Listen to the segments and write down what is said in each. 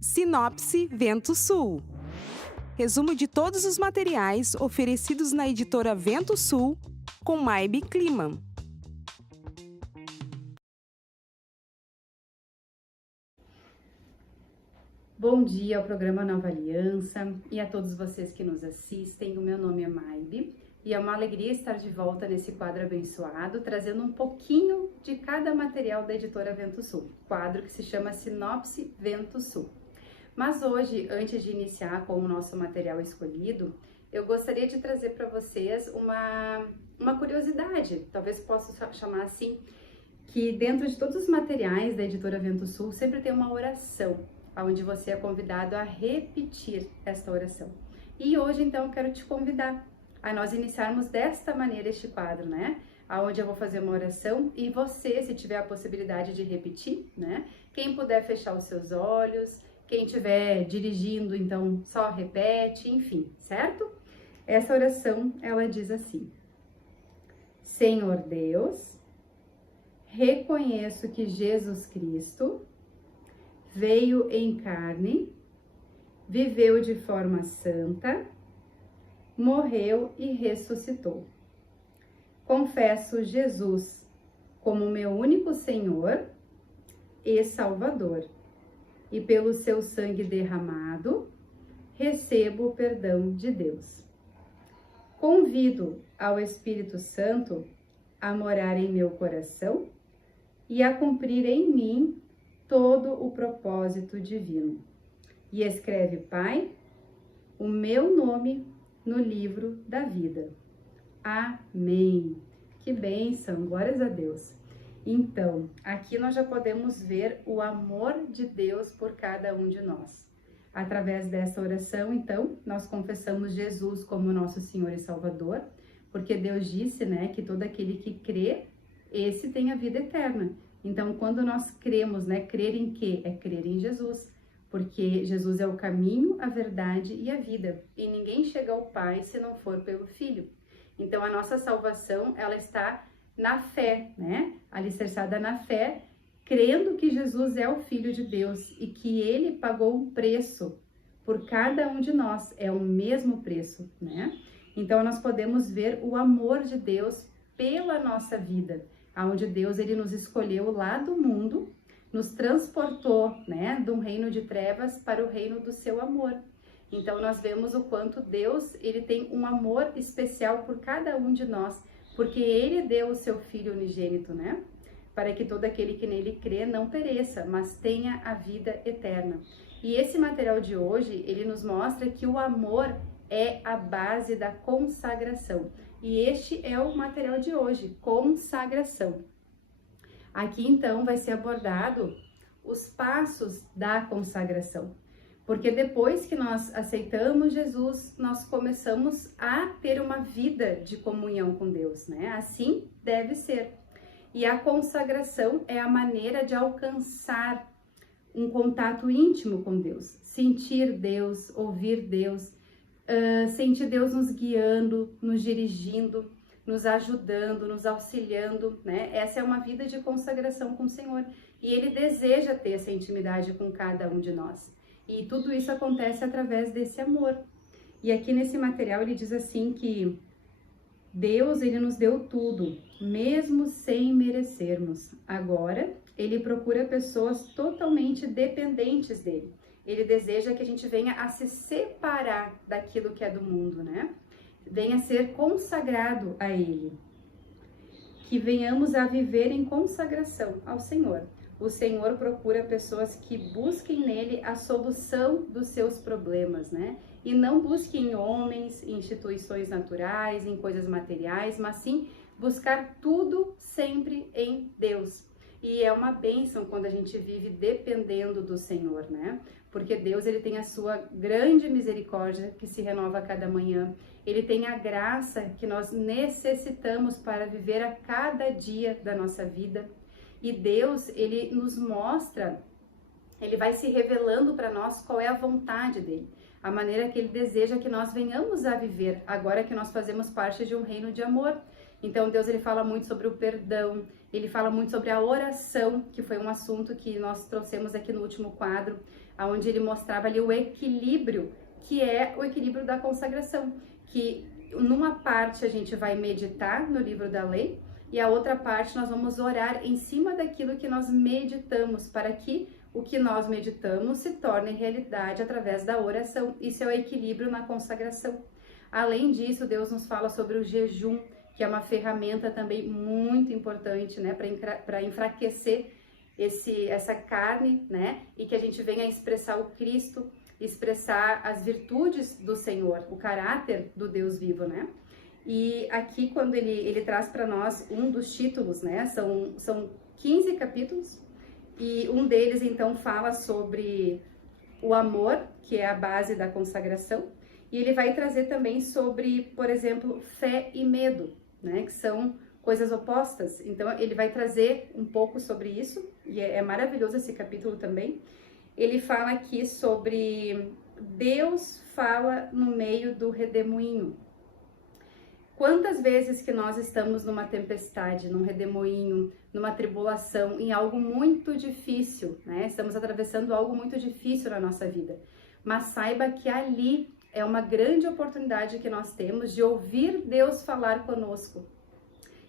Sinopse Vento Sul. Resumo de todos os materiais oferecidos na editora Vento Sul com Maybe Kliman. Bom dia ao programa Nova Aliança e a todos vocês que nos assistem. O meu nome é Maybe e é uma alegria estar de volta nesse quadro abençoado, trazendo um pouquinho de cada material da editora Vento Sul, quadro que se chama Sinopse Vento Sul. Mas hoje, antes de iniciar com o nosso material escolhido, eu gostaria de trazer para vocês uma curiosidade, talvez possa chamar assim, que dentro de todos os materiais da editora Vento Sul sempre tem uma oração, onde você é convidado a repetir esta oração. E hoje, então, eu quero te convidar a nós iniciarmos desta maneira este quadro, né? Onde eu vou fazer uma oração e você, se tiver a possibilidade de repetir, né? Quem puder fechar os seus olhos, quem estiver dirigindo, então, só repete, enfim, certo? Essa oração, ela diz assim: Senhor Deus, reconheço que Jesus Cristo veio em carne, viveu de forma santa, morreu e ressuscitou. Confesso Jesus como meu único Senhor e Salvador, e pelo seu sangue derramado, recebo o perdão de Deus. Convido ao Espírito Santo a morar em meu coração e a cumprir em mim todo o propósito divino. E escreve, Pai, o meu nome no livro da vida. Amém. Que bênção, glórias a Deus. Então, aqui nós já podemos ver o amor de Deus por cada um de nós. Através dessa oração, então, nós confessamos Jesus como nosso Senhor e Salvador, porque Deus disse, né, que todo aquele que crê, esse tem a vida eterna. Então, quando nós cremos, né, crer em quê? É crer em Jesus, porque Jesus é o caminho, a verdade e a vida. E ninguém chega ao Pai se não for pelo Filho. Então, a nossa salvação, ela está na fé, né? Alicerçada na fé, crendo que Jesus é o Filho de Deus e que Ele pagou um preço por cada um de nós. É o mesmo preço, né? Então, nós podemos ver o amor de Deus pela nossa vida, onde Deus ele nos escolheu lá do mundo, nos transportou, né, de um reino de trevas para o reino do seu amor. Então, nós vemos o quanto Deus ele tem um amor especial por cada um de nós, porque Ele deu o seu Filho unigênito, né, para que todo aquele que nele crê não pereça, mas tenha a vida eterna. E esse material de hoje, ele nos mostra que o amor é a base da consagração. E este é o material de hoje, consagração. Aqui, então, vai ser abordado os passos da consagração. Porque depois que nós aceitamos Jesus, nós começamos a ter uma vida de comunhão com Deus, né? Assim deve ser. E a consagração é a maneira de alcançar um contato íntimo com Deus, sentir Deus, ouvir Deus, sentir Deus nos guiando, nos dirigindo, nos ajudando, nos auxiliando, né? Essa é uma vida de consagração com o Senhor. E Ele deseja ter essa intimidade com cada um de nós. E tudo isso acontece através desse amor. E aqui nesse material ele diz assim que Deus, ele nos deu tudo, mesmo sem merecermos. Agora, Ele procura pessoas totalmente dependentes dEle. Ele deseja que a gente venha a se separar daquilo que é do mundo, né? Venha a ser consagrado a Ele. Que venhamos a viver em consagração ao Senhor. O Senhor procura pessoas que busquem nele a solução dos seus problemas, né? E não busquem em homens, em instituições naturais, em coisas materiais, mas sim buscar tudo sempre em Deus. E é uma bênção quando a gente vive dependendo do Senhor, né? Porque Deus, ele tem a sua grande misericórdia que se renova a cada manhã. Ele tem a graça que nós necessitamos para viver a cada dia da nossa vida. E Deus, ele nos mostra, ele vai se revelando para nós qual é a vontade dele, a maneira que ele deseja que nós venhamos a viver, agora que nós fazemos parte de um reino de amor. Então Deus ele fala muito sobre o perdão, ele fala muito sobre a oração, que foi um assunto que nós trouxemos aqui no último quadro, onde ele mostrava ali o equilíbrio, que é o equilíbrio da consagração, que numa parte a gente vai meditar no livro da lei e a outra parte nós vamos orar em cima daquilo que nós meditamos, para que o que nós meditamos se torne realidade através da oração. Isso é o equilíbrio na consagração. Além disso, Deus nos fala sobre o jejum, que é uma ferramenta também muito importante, né, para enfraquecer essa carne, né, e que a gente venha expressar o Cristo, expressar as virtudes do Senhor, o caráter do Deus vivo, né? E aqui, quando ele traz para nós um dos títulos, né, são 15 capítulos, e um deles, então, fala sobre o amor, que é a base da consagração, e ele vai trazer também sobre, por exemplo, fé e medo, né, que são coisas opostas. Então, ele vai trazer um pouco sobre isso, e é maravilhoso esse capítulo também. Ele fala aqui sobre Deus fala no meio do redemoinho. Quantas vezes que nós estamos numa tempestade, num redemoinho, numa tribulação, em algo muito difícil, né? Estamos atravessando algo muito difícil na nossa vida. Mas saiba que ali é uma grande oportunidade que nós temos de ouvir Deus falar conosco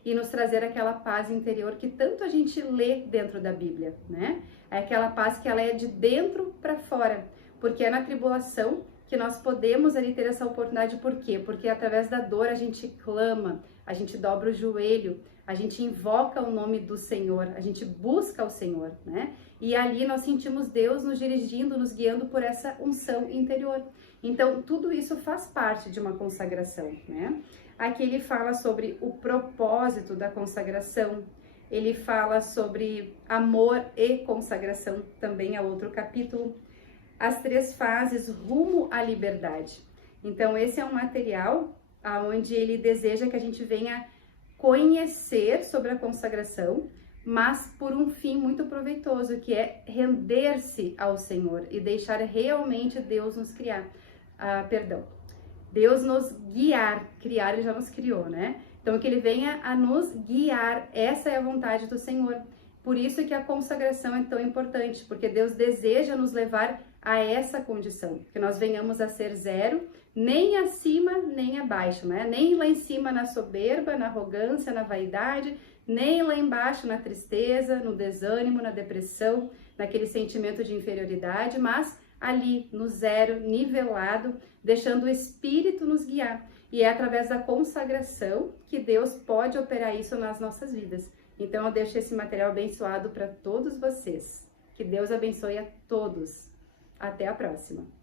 e nos trazer aquela paz interior que tanto a gente lê dentro da Bíblia, né? É aquela paz que ela é de dentro para fora, porque é na tribulação que nós podemos ali ter essa oportunidade. Por quê? Porque através da dor a gente clama, a gente dobra o joelho, a gente invoca o nome do Senhor, a gente busca o Senhor, né? E ali nós sentimos Deus nos dirigindo, nos guiando por essa unção interior. Então, tudo isso faz parte de uma consagração, né? Aqui ele fala sobre o propósito da consagração, ele fala sobre amor e consagração, também é outro capítulo. As 3 fases rumo à liberdade. Então, esse é um material onde ele deseja que a gente venha conhecer sobre a consagração, mas por um fim muito proveitoso, que é render-se ao Senhor e deixar realmente Deus nos criar. Deus nos guiar, criar ele já nos criou, né? Então que ele venha a nos guiar, essa é a vontade do Senhor. Por isso que a consagração é tão importante, porque Deus deseja nos levar a essa condição, que nós venhamos a ser zero, nem acima, nem abaixo, né? Nem lá em cima na soberba, na arrogância, na vaidade, nem lá embaixo na tristeza, no desânimo, na depressão, naquele sentimento de inferioridade, mas ali no zero, nivelado, deixando o Espírito nos guiar. E é através da consagração que Deus pode operar isso nas nossas vidas. Então eu deixo esse material abençoado para todos vocês. Que Deus abençoe a todos. Até a próxima!